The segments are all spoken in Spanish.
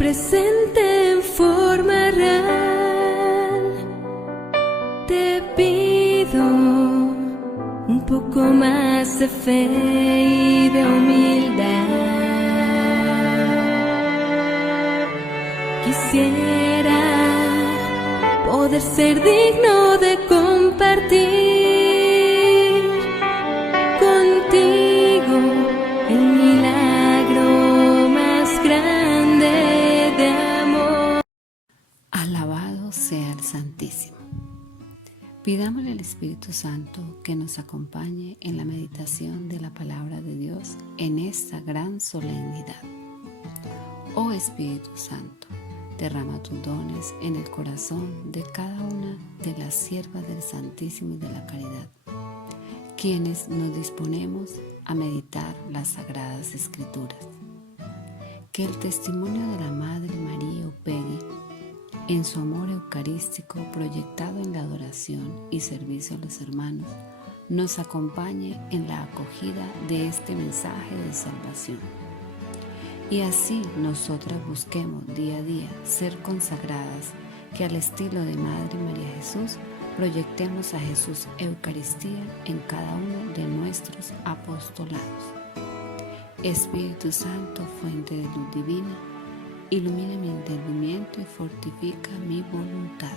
presente en forma real. Te pido un poco más de fe y de humildad. Quisiera poder ser digno de compartir contigo el milagro más grande de amor. Alabado sea el Santísimo. Pidámosle al Espíritu Santo que nos acompañe en la meditación de la palabra de Dios en esta gran solemnidad. Oh Espíritu Santo, derrama tus dones en el corazón de cada una de las siervas del Santísimo y de la Caridad, quienes nos disponemos a meditar las Sagradas Escrituras. Que el testimonio de la Madre María Upegui, en su amor eucarístico proyectado en la adoración y servicio a los hermanos, nos acompañe en la acogida de este mensaje de salvación. Y así nosotras busquemos día a día ser consagradas, que al estilo de Madre María Jesús proyectemos a Jesús Eucaristía en cada uno de nuestros apostolados. Espíritu Santo, fuente de luz divina, ilumina mi entendimiento y fortifica mi voluntad.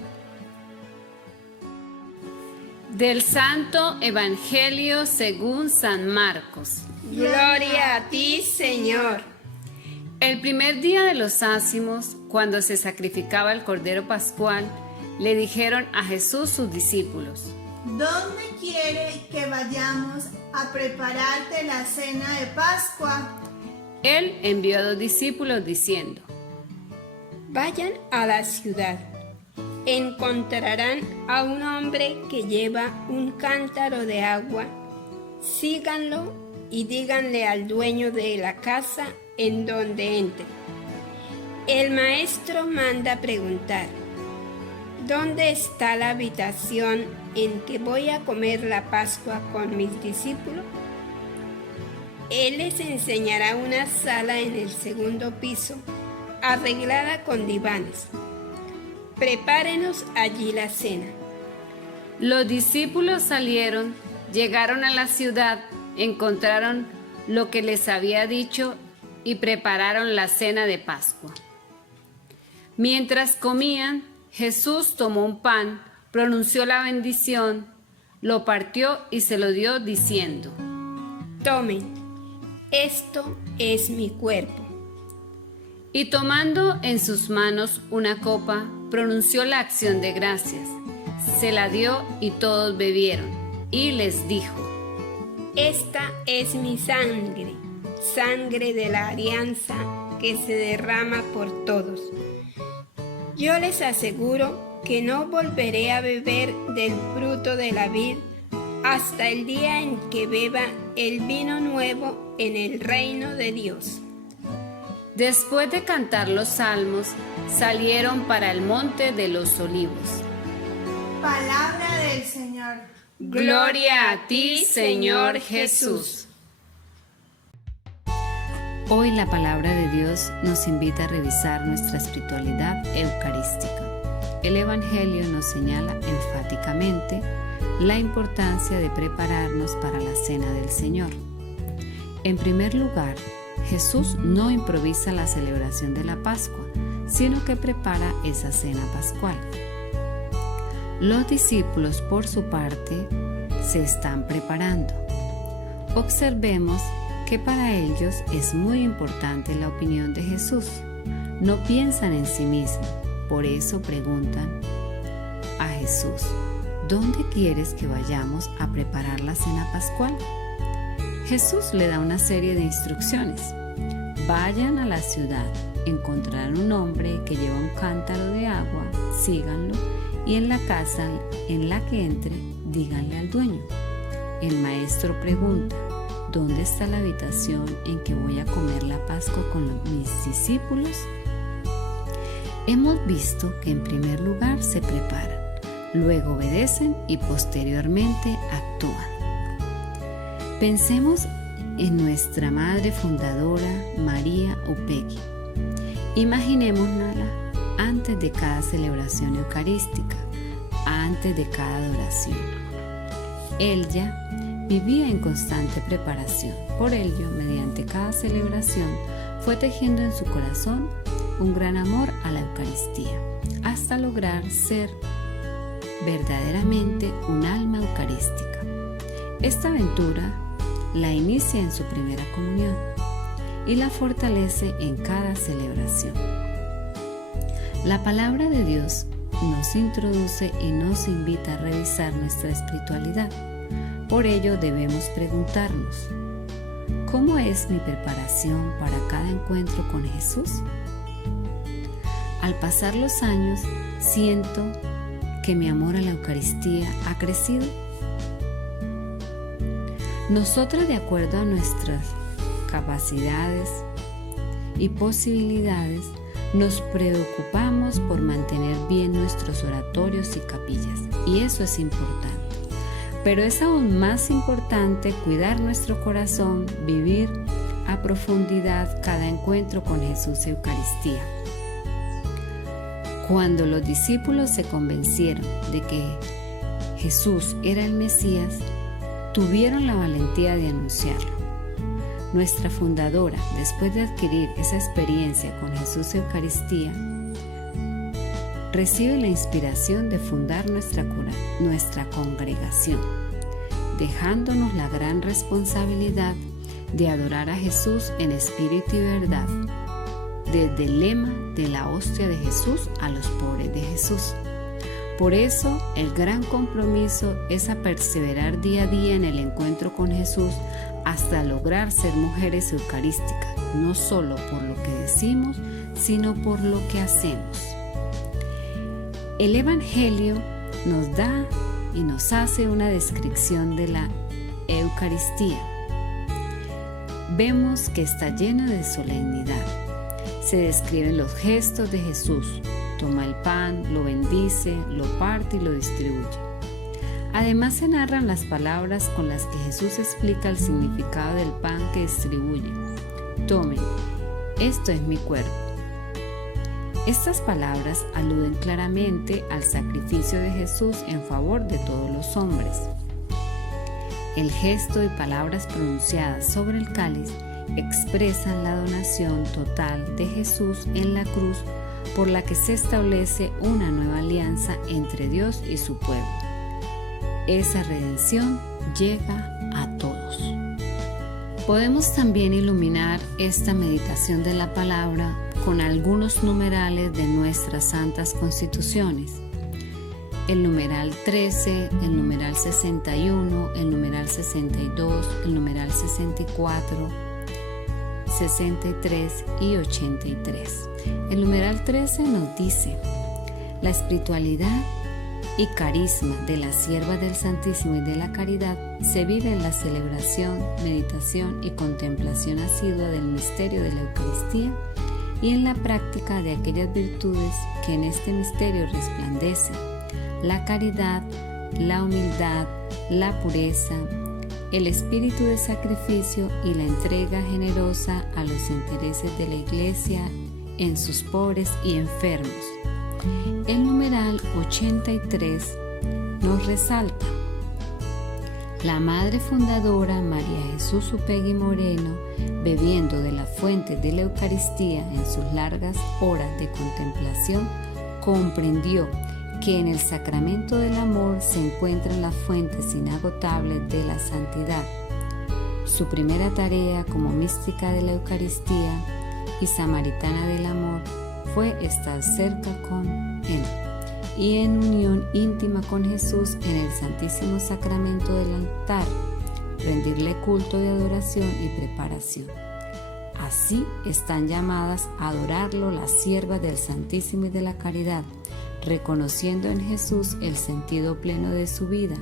Del Santo Evangelio según San Marcos. Gloria a ti, Señor. El primer día de los ácimos, cuando se sacrificaba el Cordero Pascual, le dijeron a Jesús sus discípulos: ¿Dónde quiere que vayamos a prepararte la cena de Pascua? Él envió a 2 discípulos diciendo: Vayan a la ciudad. Encontrarán a un hombre que lleva un cántaro de agua. Síganlo y díganle al dueño de la casa en donde entre: el maestro manda preguntar: ¿dónde está la habitación en que voy a comer la Pascua con mis discípulos? Él les enseñará una sala en el segundo piso, arreglada con divanes. Prepárenos allí la cena. Los discípulos salieron, llegaron a la ciudad, encontraron lo que les había dicho y prepararon la cena de Pascua. Mientras comían, Jesús tomó un pan, pronunció la bendición, lo partió y se lo dio diciendo: Tomen, esto es mi cuerpo. Y tomando en sus manos una copa, pronunció la acción de gracias, se la dio y todos bebieron, y les dijo: Esta es mi sangre, sangre de la alianza que se derrama por todos. Yo les aseguro que no volveré a beber del fruto de la vid hasta el día en que beba el vino nuevo en el reino de Dios. Después de cantar los salmos, salieron para el monte de los olivos. Palabra del Señor. Gloria a ti, Señor Jesús. Hoy la palabra de Dios nos invita a revisar nuestra espiritualidad eucarística. El Evangelio nos señala enfáticamente la importancia de prepararnos para la cena del Señor. En primer lugar, Jesús no improvisa la celebración de la Pascua, sino que prepara esa cena pascual. Los discípulos, por su parte, se están preparando. Observemos que para ellos es muy importante la opinión de Jesús. No piensan en sí mismos, por eso preguntan a Jesús: ¿dónde quieres que vayamos a preparar la cena pascual? Jesús le da una serie de instrucciones. Vayan a la ciudad, encontrarán un hombre que lleva un cántaro de agua, síganlo, y en la casa en la que entre, díganle al dueño. El maestro pregunta: ¿dónde está la habitación en que voy a comer la Pascua con mis discípulos? Hemos visto que en primer lugar se preparan, luego obedecen y posteriormente actúan. Pensemos en nuestra madre fundadora, María Upegui. Imaginémosla antes de cada celebración eucarística, antes de cada adoración. Ella vivía en constante preparación. Por ello, mediante cada celebración, fue tejiendo en su corazón un gran amor a la Eucaristía, hasta lograr ser verdaderamente un alma eucarística. Esta aventura la inicia en su primera comunión y la fortalece en cada celebración. La palabra de Dios nos introduce y nos invita a revisar nuestra espiritualidad. Por ello debemos preguntarnos: ¿cómo es mi preparación para cada encuentro con Jesús? Al pasar los años, siento que mi amor a la Eucaristía ha crecido. Nosotras, de acuerdo a nuestras capacidades y posibilidades, nos preocupamos por mantener bien nuestros oratorios y capillas, y eso es importante. Pero es aún más importante cuidar nuestro corazón, vivir a profundidad cada encuentro con Jesús Eucaristía. Cuando los discípulos se convencieron de que Jesús era el Mesías, tuvieron la valentía de anunciarlo. Nuestra fundadora, después de adquirir esa experiencia con Jesús Eucaristía, recibe la inspiración de fundar nuestra congregación, dejándonos la gran responsabilidad de adorar a Jesús en espíritu y verdad, desde el lema de la hostia de Jesús a los pobres de Jesús. Por eso, el gran compromiso es a perseverar día a día en el encuentro con Jesús hasta lograr ser mujeres eucarísticas, no solo por lo que decimos, sino por lo que hacemos. El Evangelio nos da y nos hace una descripción de la Eucaristía. Vemos que está llena de solemnidad. Se describen los gestos de Jesús. Toma el pan, lo bendice, lo parte y lo distribuye. Además se narran las palabras con las que Jesús explica el significado del pan que distribuye. Tomen, esto es mi cuerpo. Estas palabras aluden claramente al sacrificio de Jesús en favor de todos los hombres. El gesto y palabras pronunciadas sobre el cáliz expresan la donación total de Jesús en la cruz, por la que se establece una nueva alianza entre Dios y su pueblo. Esa redención llega a todos. Podemos también iluminar esta meditación de la palabra con algunos numerales de nuestras santas constituciones. El numeral 13, el numeral 61, el numeral 62, el numeral 64, 63 y 83. El numeral 13 nos dice: la espiritualidad y carisma de la sierva del Santísimo y de la Caridad se vive en la celebración, meditación y contemplación asidua del misterio de la Eucaristía y en la práctica de aquellas virtudes que en este misterio resplandecen: la caridad, la humildad, la pureza, el espíritu de sacrificio y la entrega generosa a los intereses de la Iglesia en sus pobres y enfermos. El numeral 83 nos resalta: la Madre Fundadora María Jesús Upegui Moreno, bebiendo de la fuente de la Eucaristía en sus largas horas de contemplación, comprendió que en el sacramento del amor se encuentran las fuentes inagotables de la santidad. Su primera tarea como mística de la Eucaristía y samaritana del amor fue estar cerca con Él y en unión íntima con Jesús en el Santísimo Sacramento del altar, rendirle culto de adoración y preparación. Así están llamadas a adorarlo las siervas del Santísimo y de la Caridad, reconociendo en Jesús el sentido pleno de su vida,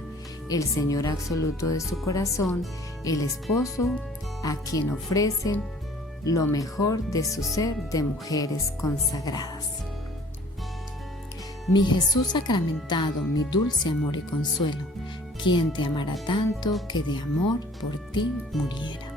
el Señor absoluto de su corazón, el esposo a quien ofrecen lo mejor de su ser de mujeres consagradas. Mi Jesús sacramentado, mi dulce amor y consuelo, quien te amará tanto que de amor por ti muriera.